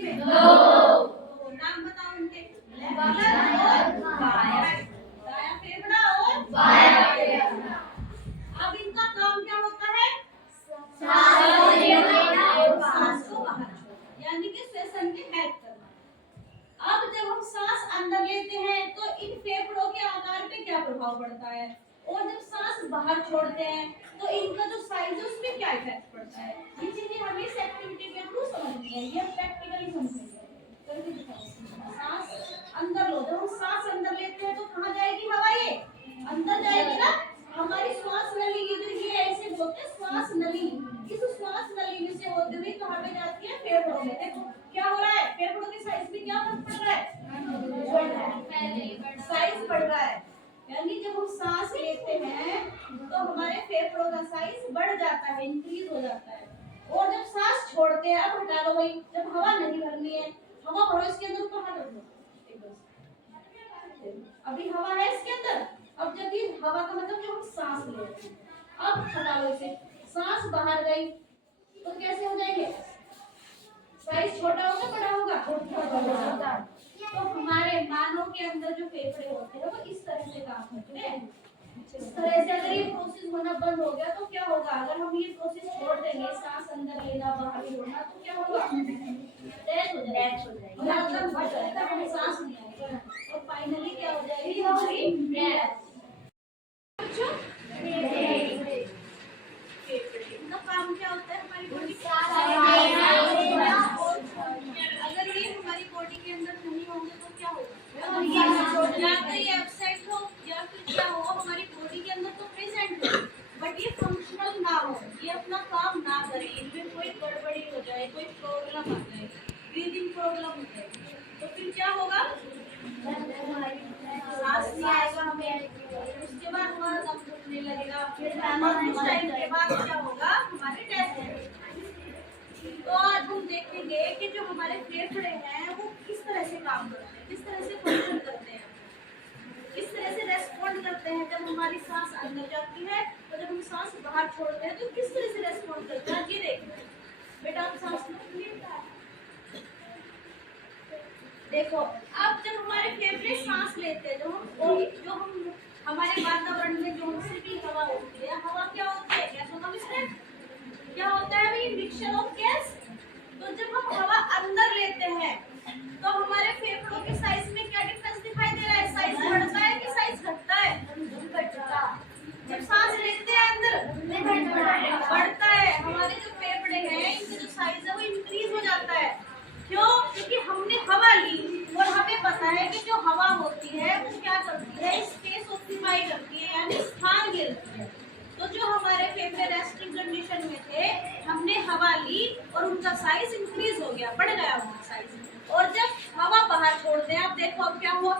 Body में? दो। नाम बताओ उनके। और दायां फेफड़ा और बायां फेफड़ा। अब इनका काम क्या होता है? सांस को बाहर छोड़ना, यानी कि श्वसन की हेल्प करना। अब जब हम सांस अंदर लेते हैं तो इन फेफड़ों के आकार पे क्या प्रभाव पड़ता है, और जब सांस बाहर छोड़ते हैं तो इनका जो साइज है उसमें क्या इफेक्ट पड़ता है। ये चीजें हमें इस एक्टिविटी के थ्रू समझनी है, ये प्रैक्टिकली समझेंगे। करके दिखाओ। सांस अंदर लो, जब हम सांस अंदर लेते हैं तो कहाँ जाएगी हवा? ये अंदर जाएगी ना। हमारी श्वास नली, ये जो ये ऐसे बोलते हैं श्वास नली, इस श्वास नली में से होते हुए कहाँ पे जाती है? फेफड़ों में। देखो क्या हो रहा है, फेफड़ों के साइज में क्या फर्क पड़ रहा है? साइज बढ़ रहा है। यानी जब हम सांस लेते हैं तो हमारे फेफड़ों का साइज बढ़ जाता है, इंक्रीज हो जाता है। और जब सांस छोड़ते हैं, अब हटा लो भाई, जब हवा नहीं भरनी है, हवा भरो इसके अंदर, ऊपर हाथ रख दो। अभी हवा है इसके अंदर। अब जब ये हवा का मतलब जो हम सांस ले रहे हैं, अब हटा लो इसे। सांस बाहर गई तो कैसे हो जाएंगे? साइज छोटा होगा बड़ा होगा? तो हमारे मानव के अंदर जो फेफड़े होते हैं वो इस तरह से काम करते हैं। इस तरह से अगर ये प्रोसेस होना बंद हो गया तो क्या होगा? अगर हम ये प्रोसेस छोड़ देंगे, सांस अंदर लेना बाहर छोड़ना, तो क्या होगा? डेथ हो जाएगी। मतलब बच जाएगा, हमें सांस नहीं आएगा और फाइनली क्या हो जाएगी? हमारी डेथ। इनका काम क्या होता है हमारी बॉडी में? अगर ये हमारी बॉडी के अंदर नहीं होंगे तो क्या होगा? या तो ये एब्सेंट हो या फिर क्या हो, हमारी बॉडी के अंदर तो प्रेजेंट हो बट ये फंक्शनल ना हो, ये अपना काम ना करे, इनमें कोई गड़बड़ी हो जाए, कोई प्रॉब्लम आ जाए, ब्रीदिंग प्रॉब्लम हो जाए, तो फिर क्या होगा? सांस नहीं आएगा हमें, उसके बाद हमारा दम घुटने लगेगा, और कुछ टाइम के बाद क्या होगा? हमारी डेथ हो जाएगी। तो आज हम देखेंगे कि जो हमारे फेफड़े हैं वो किस तरह से काम करते हैं, किस तरह से फंक्शन करते हैं, किस तरह से रेस्पॉन्ड करते हैं जब हमारी सांस अंदर जाती है, और जब हम सांस बाहर छोड़ते हैं तो किस तरह से रेस्पॉन्ड करते हैं। ये देखो बेटा, आप सांस देखो। अब जब हमारे फेफड़े सांस लेते हैं, जो हम हमारे वातावरण में जो हमसे भी हवा होती है, हवा क्या होती है? गैसों का मिश्रण। क्या होता है भाई? Mixture of gas. तो जब हम हवा अंदर लेते हैं तो हमारे फेफड़ों के साइज में क्या डिफरेंस दिखाई दे रहा है? साइज बढ़ता है कि साइज घटता है? घटता। जब सांस लेते हैं अंदर बढ़ता है। हमारे जो फेफड़े हैं इनका जो साइज है वो इंक्रीज हो जाता है। क्यों? क्योंकि हमने हवा ली और हमें पता है कि जो हवा होती है वो क्या करती है? स्पेस ऑक्यूपाई करती है, यानी स्थान घेरती है। तो जो हमारे फेफड़े रेस्टिंग कंडीशन में थे, हमने हवा ली और उनका साइज इंक्रीज हो गया, बढ़ गया उनका साइज। और जब हवा बाहर छोड़ते हैं, आप देखो अब क्या हुआ?